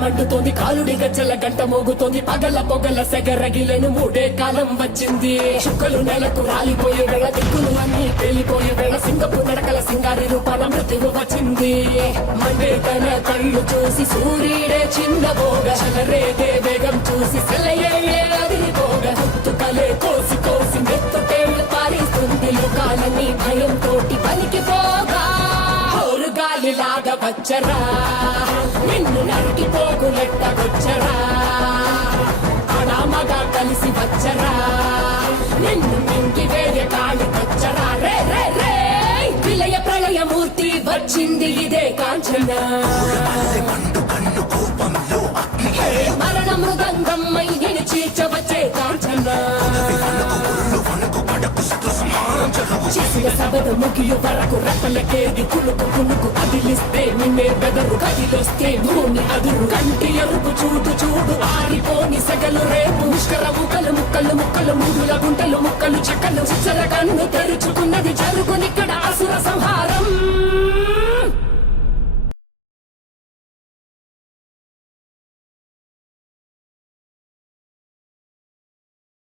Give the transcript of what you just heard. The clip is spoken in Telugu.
మండుతోంది కాలుడి గజ్జల గంట మోగుతోంది పగల పొగల సెగరగిలను మూడే కాలం వచ్చింది చుక్కలు నెలకు రాలిపోయే వేళ దిక్కులు అన్ని పేలిపోయే వేళ సింగపు నడకల సింగారి రూపాల మృత్యువు వచ్చింది మండే తన కళ్ళు చూసి సూర్యుడే చిన్నబోగ చలరేగే వేగం చూసి సెలయే అదిరిపోగా తుకలే కోసి కోసి మెత్తుటేళ్లు పారిస్తుంది లోకాలని భయం తోటి పలికిపోగా గాలిలాగా వచ్చరా నిన్ను నరికి పోగులెట్టగొచ్చరా అడామగా కలిసి వచ్చరా నిన్ను మింగి వేరే కాళ్ళకొచ్చరా రే రే రే విలయ ప్రళయమూర్తి వచ్చింది ఇదే కాంచన మరణ మృదంగం మైని చీల్చవచ్చే కాంచన చేసిన సభను ముగియు వరకు రెప్పలకేది కులుకు కులుకు అదిలిస్తే నిన్నే బెదరు కదిలొస్తే భూమి అదురు కంటి ఎరుపు చూడు చూడు ఆరిపోని సెగలు రేపు ముష్కర ముక్కలు ముక్కలు ముక్కలు ముగుల గుంటలు ముక్కలు చెక్కలు చిచ్చర కన్ను తెరుచుకున్నది జరుగునిక్కడ అసుర సంహారం